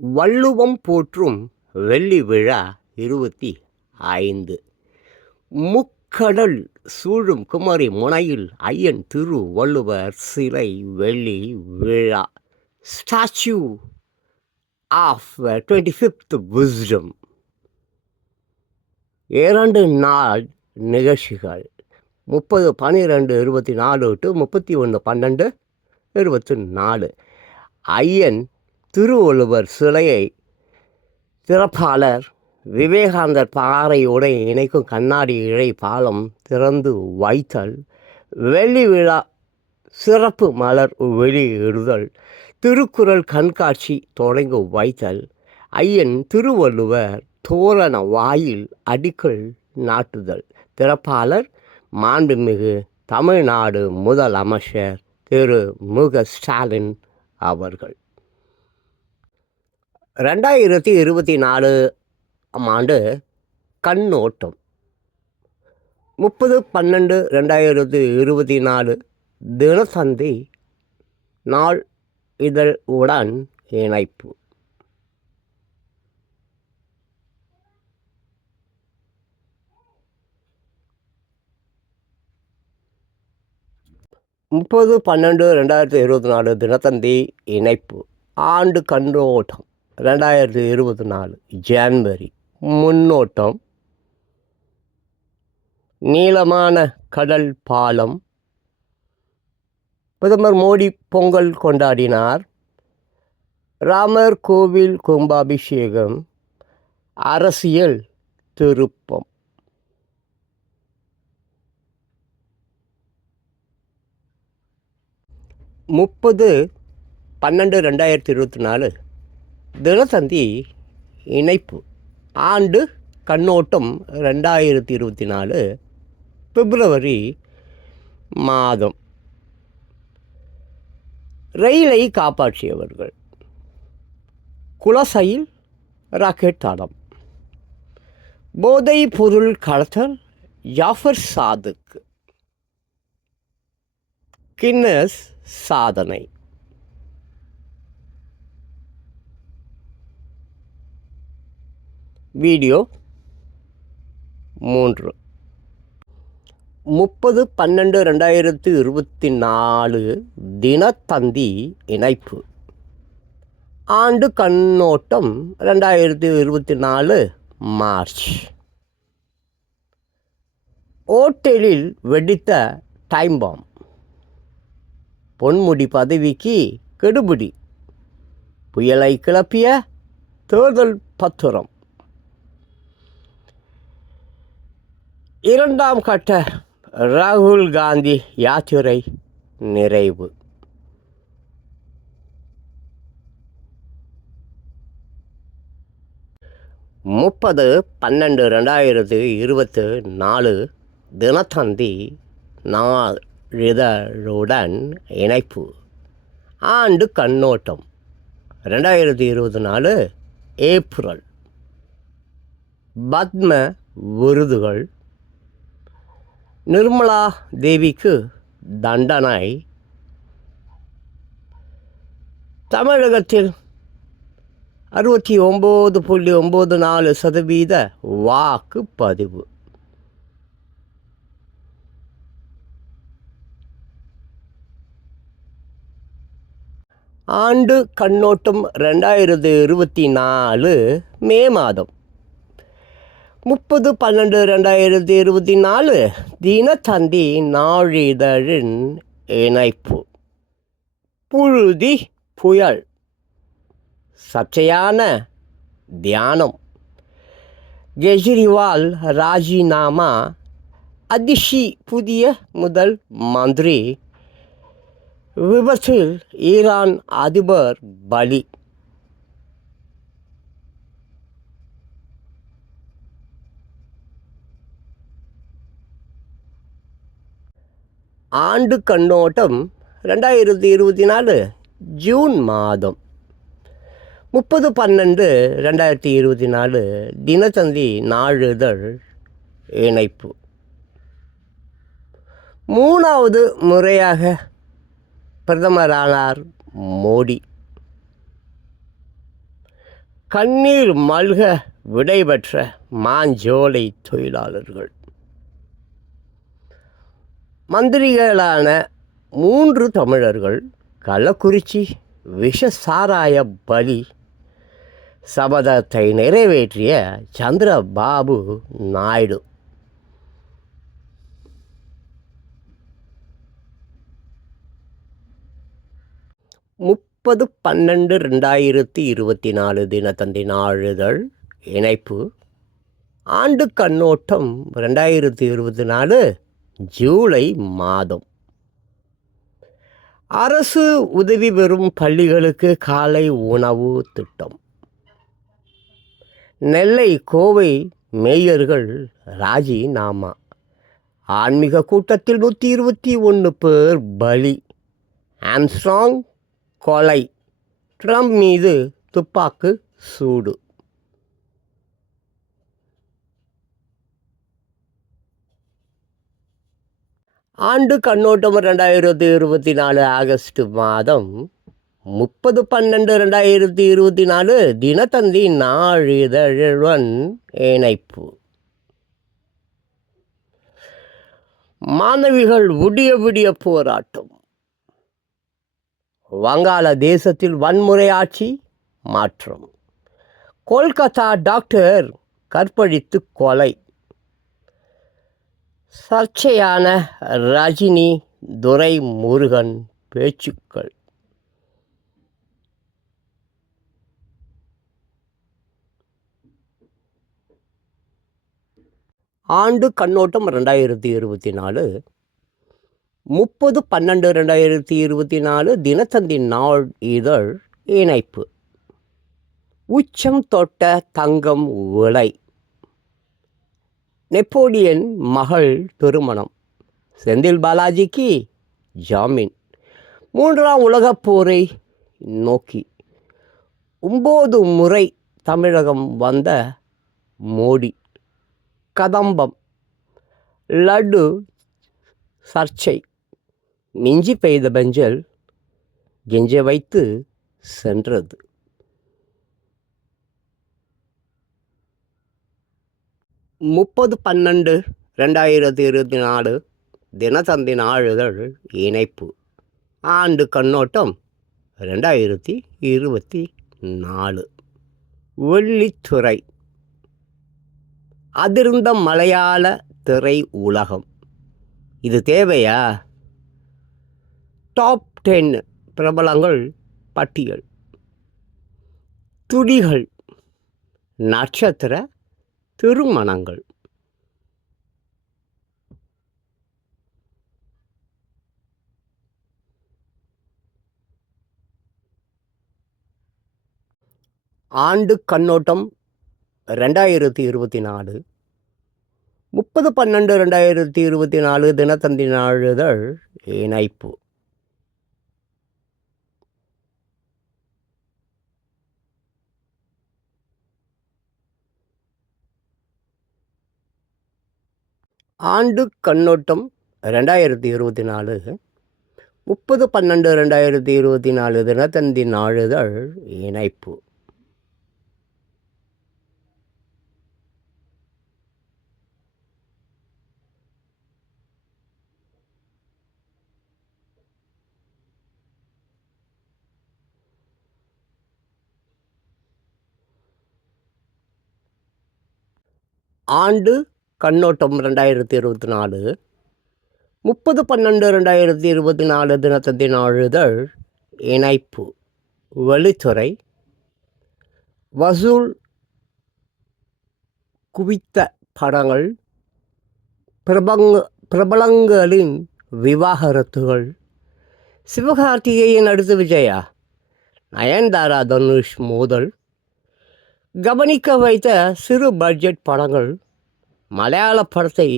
வள்ளுவம் போற்றும் வெள்ளி விழா 25. முக்கடல் சூழும் குமரி முனையில் ஐயன் திரு வள்ளுவர் சிலை வெள்ளி விழா. Statue of 25th wisdom. 2 நாள் நிகழ்ச்சிகள் 30/12/24 to 31/12/24. ஐயன் திருவள்ளுவர் சிலையை திறப்பாளர் விவேகானந்தர் பாறையுடன் இணைக்கும் கண்ணாடி இழை பாலம் திறந்து வைத்தல், வெள்ளி விழா சிறப்பு மலர் வெளியிடுதல், திருக்குறள் கண்காட்சி தொடங்கி வைத்தல், ஐயன் திருவள்ளுவர் தோரண வாயில் அடிக்கல் நாட்டுதல். திறப்பாளர் மாண்புமிகு தமிழ்நாடு முதலமைச்சர் திரு மு.க.ஸ்டாலின் அவர்கள். 2024 ஆண்டு கண்ணோட்டம். 30/12/2024 தினத்தந்தி நாள் இதழ் உடன் இணைப்பு. முப்பது 12/2024 தினத்தந்தி இணைப்பு. ஆண்டு கண்ணோட்டம் 2024 ஜனவரி. முன்னோட்டம். நீளமான கடல் பாலம். பிரதமர் மோடி பொங்கல் கொண்டாடினார். ராமர் கோவில் கும்பாபிஷேகம். அரசியல் திருப்பம். முப்பது 12/2024 தினத்தந்தி இணைப்பு. ஆண்டு கண்ணோட்டம் 2024 பிப்ரவரி மாதம். ரயிலை காப்பாற்றியவர்கள். குலசையில் ராக்கெட் தடம். போதைப் பொருள் கடத்தல் ஜாஃபர் சாதுக்கு கின்னஸ் சாதனை. வீடியோ 3. 30/12/2024 தினத்தந்தி இணைப்பு. ஆண்டு கண்ணோட்டம் 2024 மார்ச். ஓட்டலில் வெடித்த டைம் பாம். பொன்முடி பதவிக்கு கெடுபிடி. புயலை கிளப்பிய தேர்தல் பத்திரம். 2ஆம் கட்ட ராகுல் காந்தி யாத்திரை நிறைவு. முப்பது 12/2024 தினத்தந்தி நாளிதழுடன் இணைப்பு. ஆண்டு கண்ணோட்டம் 2024 ஏப்ரல். பத்ம விருதுகள். நிர்மலா தேவிக்கு தண்டனை. தமிழகத்தில் 69.94% வாக்குப்பதிவு. ஆண்டு கண்ணோட்டம் 2024 மே மாதம். 30/12/2024 தினத்தந்தி நாளிதழின் இணைப்பு. புழுதி புயல். சர்ச்சையான தியானம். கெஜ்ரிவால் ராஜினாமா. அதிஷி புதிய முதல் மந்திரி. விபத்தில் ஈரான் அதிபர் பலி. ஆண்டு கண்ணோட்டம் 2024 ஜூன் மாதம். 30/12/2024 தினத்தந்தி நாளிதழ் இணைப்பு. 3வது முறையாக பிரதமரானார் மோடி. கண்ணீர் மல்க விடைபெற்ற மாஞ்சோலை தொழிலாளர்கள். மந்திரிகளான 3 தமிழர்கள் கள்ளக்குறிச்சி விஷசாராய பலி சபதத்தை நிறைவேற்றிய சந்திரபாபு நாயுடு. முப்பது 12/2024 தினத்தந்தி நாளிதழ் இணைப்பு. ஆண்டு கண்ணோட்டம் 2024 ஜூலை மாதம். அரசு உதவி பெறும் பள்ளிகளுக்கு காலை உணவு திட்டம். நெல்லை கோவை மேயர்கள் ராஜினாமா. ஆன்மீக கூட்டத்தில் 121 பேர் பலி. ஆம்ஸ்ட்ராங் கொலை. ட்ரம்ப் மீது துப்பாக்கு சூடு. ஆண்டு கண்ணோட்டம் 2024 ஆகஸ்ட் மாதம். 30/12/2024 தினத்தந்தி நாளிதழுடன் இணைப்பு. மாணவிகள் விடிய போராட்டம். வங்காள தேசத்தில் வன்முறை ஆட்சி மாற்றம். கொல்கத்தா டாக்டர் கற்பழித்து கொலை. சர்ச்சையான ரஜினி துரைமுருகன் பேச்சுக்கள். ஆண்டு கண்ணோட்டம் 2024 30/12/2024 தினத்தந்தி நாள் இதழ் இணைப்பு. உச்சம் தொட்ட தங்கம் விலை. நெப்போலியன் மகள் திருமணம். செந்தில் பாலாஜிக்கு ஜாமீன். 3ஆம் உலகப் போரை நோக்கி 9 முறை தமிழகம் வந்த மோடி. கதம்பம் லட்டு சர்ச்சை. மிஞ்சி பெய்த பெஞ்சல் கெஞ்ச வைத்து சென்றது. முப்பது 12/2024 தினத்தந்தி நாளிதழ் இணைப்பு. ஆண்டு கண்ணோட்டம் 2024. வெள்ளித்துறை. அதிர்ந்த மலையாள திரை உலகம். இது தேவையா? டாப் 10 பிரபலங்கள் பட்டியல். துடிகள். நட்சத்திர திருமணங்கள். ஆண்டு கண்ணோட்டம் 2024. 30/12/2024 தினத்தந்தி நாளிதழ் இணைப்பு. ஆண்டு கண்ணோட்டம் 2024. 30/12/2024 தினத்தந்தி நாளிதழ் இணைப்பு. ஆண்டு கண்ணோட்டம் 2024. 30/12/2024 தினத்தந்தி நாளிதழ் இணைப்பு. வெளித்துறை. வசூல் குவித்த படங்கள். பிரபலங்களின் விவாகரத்துகள். சிவகார்த்திகேயன் அடுத்து விஜயா. நயன்தாரா தனுஷ் மோதல். கவனிக்க வைத்த சிறு பட்ஜெட் படங்கள். மலையாள படத்தை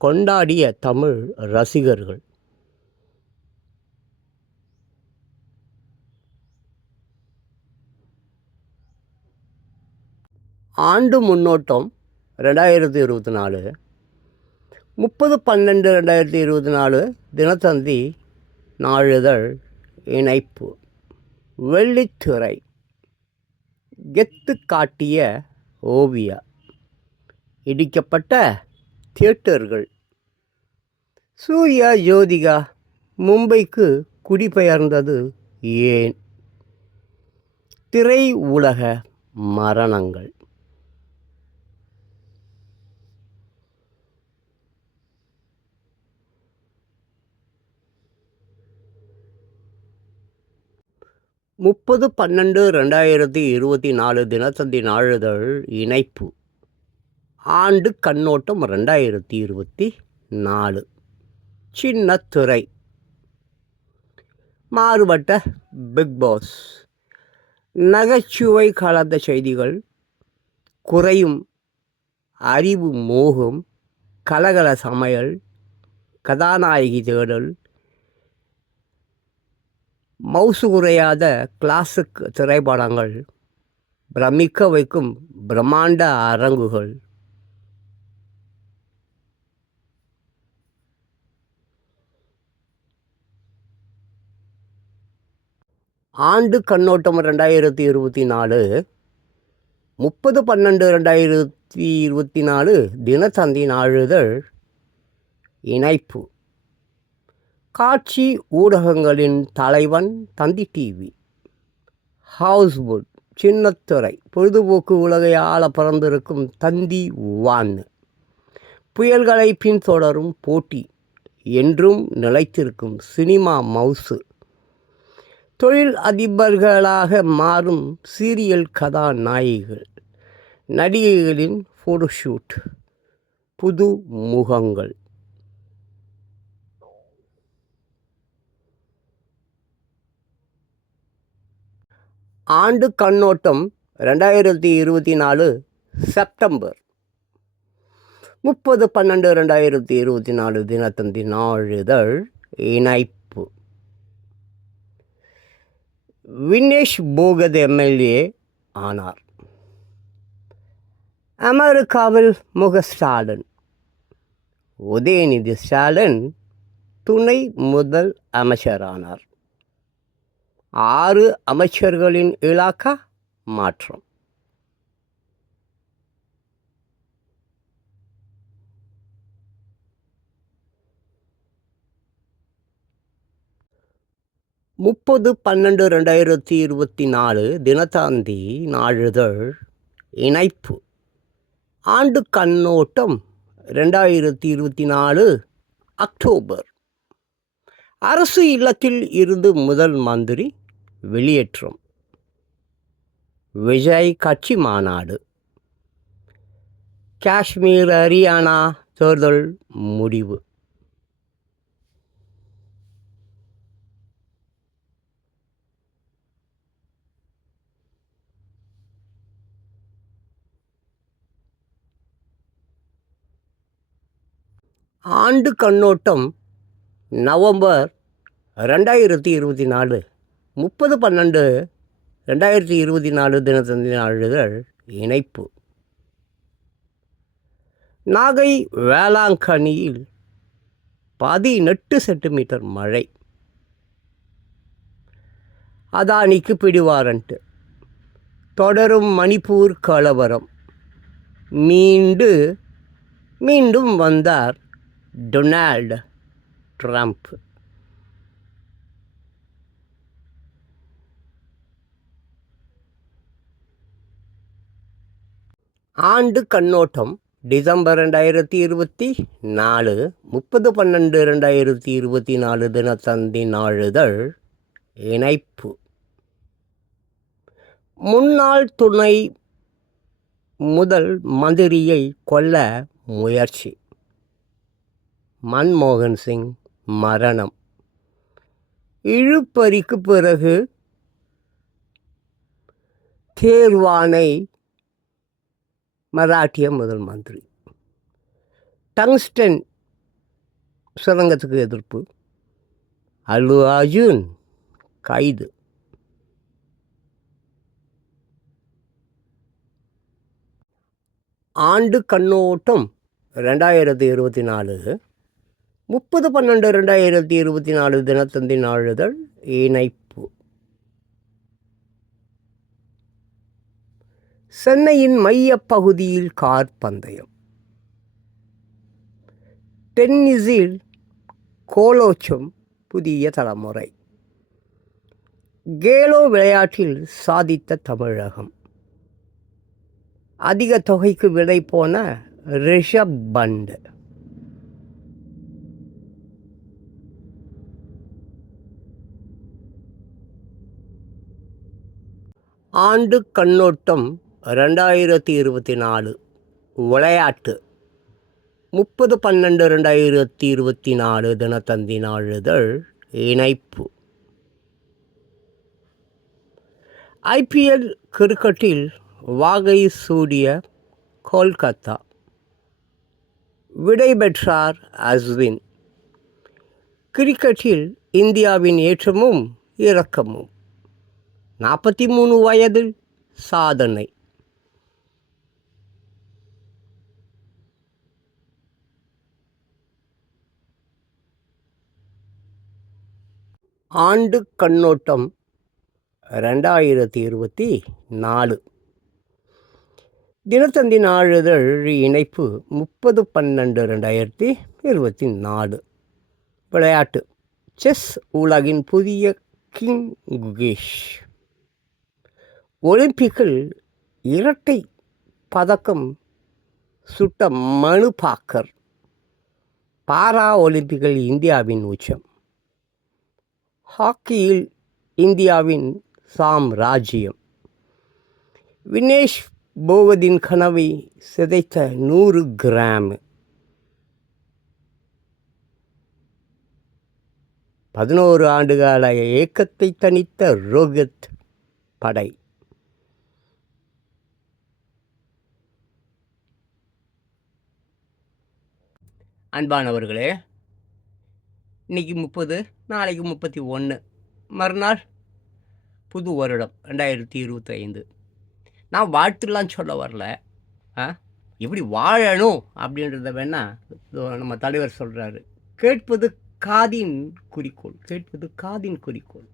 கொண்டாடிய தமிழ் ரசிகர்கள். ஆண்டு முன்னோட்டம் 2024. 30/12/2024 தினத்தந்தி நாளிதழ் இணைப்பு. வெள்ளித்திரை. கெத்து காட்டிய ஓவியா. இடிக்கப்பட்ட தியேட்டர்கள். சூர்யா ஜோதிகா மும்பைக்கு குடிபெயர்ந்தது ஏன்? திரை உலக மரணங்கள். முப்பது 12/2024 தினத்தந்தி நாளிதழ் இணைப்பு. ஆண்டு கண்ணோட்டம் 2024. சின்னத்திரை. மாறுபட்ட பிக்பாஸ். நகைச்சுவை கலந்த செய்திகள். குறையும் அறிவு மோகம். கலகல சமையல். கதாநாயகி தேடல். மவுசு குறையாத கிளாசிக் திரைப்படங்கள். பிரமிக்க வைக்கும் பிரம்மாண்ட அரங்குகள். ஆண்டு கண்ணோட்டம் 2024. 30/12/2024 தினத்தந்தி நாளிதழ் இணைப்பு. காட்சி ஊடகங்களின் தலைவன் தந்தி டிவி. ஹவுஸ்வுட். சின்னத்திரை. பொழுதுபோக்கு உலகை ஆள பறந்திருக்கும் தந்தி வான். புயல்களை பின்தொடரும் போட்டி. என்றும் நிலைத்திருக்கும் சினிமா மவுசு. தொழில் அதிபர்களாக மாறும் சீரியல் கதாநாயகிகள். நடிகைகளின் ஃபோட்டோஷூட். புது முகங்கள். ஆண்டு கண்ணோட்டம் 2024 செப்டம்பர். 30/12/2024 தினத்தந்தி நாளிதழ் இணைப்பு. வினேஷ் போகத் எம்எல்ஏ ஆனார். அமெரிக்காவில் முக ஸ்டாலின். உதயநிதி ஸ்டாலின் துணை முதல் அமைச்சரானார். 6 அமைச்சர்களின் இலாக்கா மாற்றம். முப்பது 12/2024 தினத்தந்தி நாளிதழ் இணைப்பு. ஆண்டு கண்ணோட்டம் 2024 அக்டோபர். அரசு இல்லத்தில் இருந்து முதல் மந்திரி வெளியேற்றம். விஜய் கட்சி மாநாடு. காஷ்மீர் ஹரியானா தேர்தல் முடிவு. ஆண்டு கண்ணோட்டம் நவம்பர் 2024. 30/12/2024 தினத்தந்தி நாளிதழ் இணைப்பு. நாகை வேளாங்கண்ணியில் 18 சென்டிமீட்டர் மழை. அதானிக்கு பிடிவாரண்ட். தொடரும் மணிப்பூர் கலவரம். மீண்டும் வந்தார் டொனால்டு ட்ரம்ப். ஆண்டு கண்ணோட்டம் டிசம்பர் 2024. 30/12/2024 தினத்தந்தி நாளிதழ் இணைப்பு. முன்னாள் துணை முதல் மந்திரியை கொல்ல முயற்சி. மன்மோகன் சிங் மரணம். இழுபறிக்கு பிறகு தேர்வானை மராட்டிய முதல் மந்திரி. டங்ஸ்டன் சுரங்கத்துக்கு எதிர்ப்பு. அல்லு அர்ஜுன் கைது. ஆண்டு கண்ணோட்டம் 2024. 30/12/2024 தினத்தந்தி நாளிதழ் இணைப்பு. சென்னையின் மையப்பகுதியில் கார் பந்தயம். டென்னிஸில் கோலோச்சும் புதிய தலைமுறை. கேலோ விளையாட்டில் சாதித்த தமிழகம். அதிக தொகைக்கு விலை போன ரிஷப் பண்ட். ஆண்டு கண்ணோட்டம் 2024. விளையாட்டு 30/12/2024 தினத்தந்தி நாளிதழ் இணைப்பு. IPL கிரிக்கெட்டில் வாகை சூடிய கோல்கத்தா. விடை பெற்றார் அஸ்வின். கிரிக்கெட்டில் இந்தியாவின் ஏற்றமும் இறக்கமும். 43 வயதில் சாதனை. ஆண்டு கண்ணோட்டம் 2024. தினத்தந்தி நாளிதழ் இணைப்பு 30/12/2024. விளையாட்டு செஸ் உலகின் புதிய கிங் குகேஷ். ஒலிம்பிக்கில் இரட்டை பதக்கம் சுட்ட மனு பாக்கர். பாரா ஒலிம்பிக்கில் இந்தியாவின் உச்சம். ஹாக்கியில் இந்தியாவின் சாம்ராஜ்யம். வினேஷ் போகத்தின் கனவை சிதைத்த 100 கிராம். 11 ஆண்டுகால ஏக்கத்தை தணித்த ரோஹித் படை. அன்பானவர்களே, இன்னைக்கு 30, நாளைக்கு 31, மறுநாள் புது வருடம் 2025. நான் வாழ்த்துலாம் சொல்ல வரல, எப்படி வாழணும் அப்படின்றத வேணா நம்ம தலைவர் சொல்கிறாரு. கேட்பது காதின் குறிக்கோள், கேட்பது காதின் குறிக்கோள்.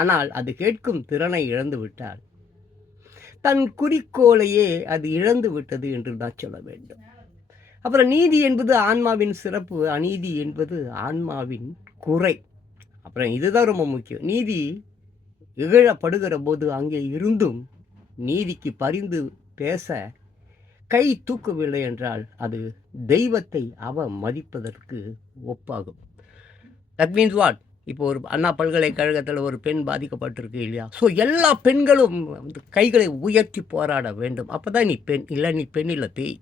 ஆனால் அது கேட்கும் திறனை இழந்து விட்டால் தன் குறிக்கோளையே அது இழந்து விட்டது என்று தான் சொல்ல வேண்டும். அப்புறம் நீதி என்பது ஆன்மாவின் சிறப்பு, அநீதி என்பது ஆன்மாவின் குறை. அப்புறம் இதுதான் ரொம்ப முக்கியம். நீதி இகழப்படுகிற போது அங்கே இருந்தும் நீதிக்கு பரிந்து பேச கை தூக்கவில்லை என்றால் அது தெய்வத்தை மதிப்பதற்கு ஒப்பாகும். That means what? இப்போ ஒரு அண்ணா பல்கலைக்கழகத்தில் ஒரு பெண் பாதிக்கப்பட்டிருக்கு இல்லையா? ஸோ எல்லா பெண்களும் கைகளை உயர்த்தி போராட வேண்டும். அப்போ தான் நீ பெண் இல்லை, நீ பெண் இல்லை பேய்.